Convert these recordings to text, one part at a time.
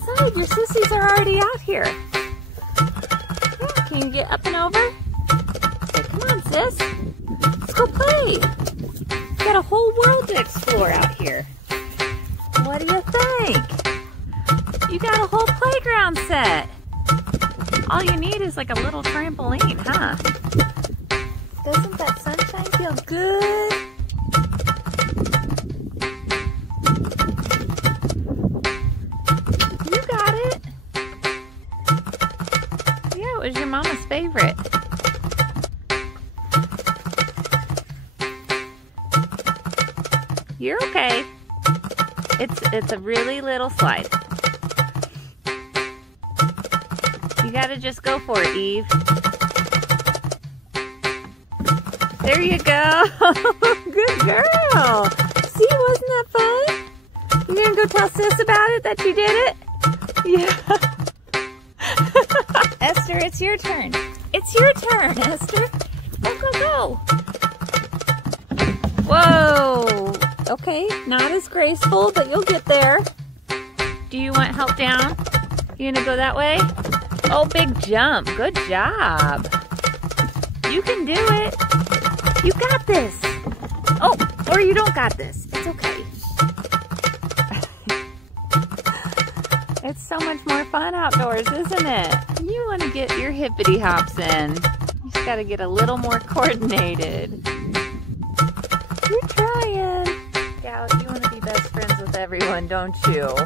outside. Your sissies are already out here. Yeah, can you get up and over? Okay, come on, sis. Let's go play. We've got a whole world to explore out here. What do you think? You got a whole playground set. All you need is like a little trampoline, huh? Doesn't that sunshine feel good? You got it. Yeah, it was your mama's favorite. You're okay. It's a really little slide. You gotta just go for it, Eve. There you go. Good girl. See, wasn't that fun? You're gonna go tell sis about it, that you did it? Yeah. Esther, it's your turn. It's your turn, Esther. Go, go, go. Whoa. Okay, not as graceful, but you'll get there. Do you want help down? You gonna go that way? Oh, big jump. Good job. You can do it. You got this. Oh, or you don't got this. It's okay. It's so much more fun outdoors, isn't it? You want to get your hippity hops in. You just got to get a little more coordinated. You're trying. Scout, you want to be best friends with everyone, don't you?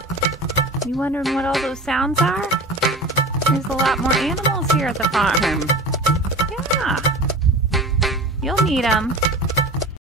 You wondering what all those sounds are? There's a lot more animals here at the farm. Yeah. You'll meet them.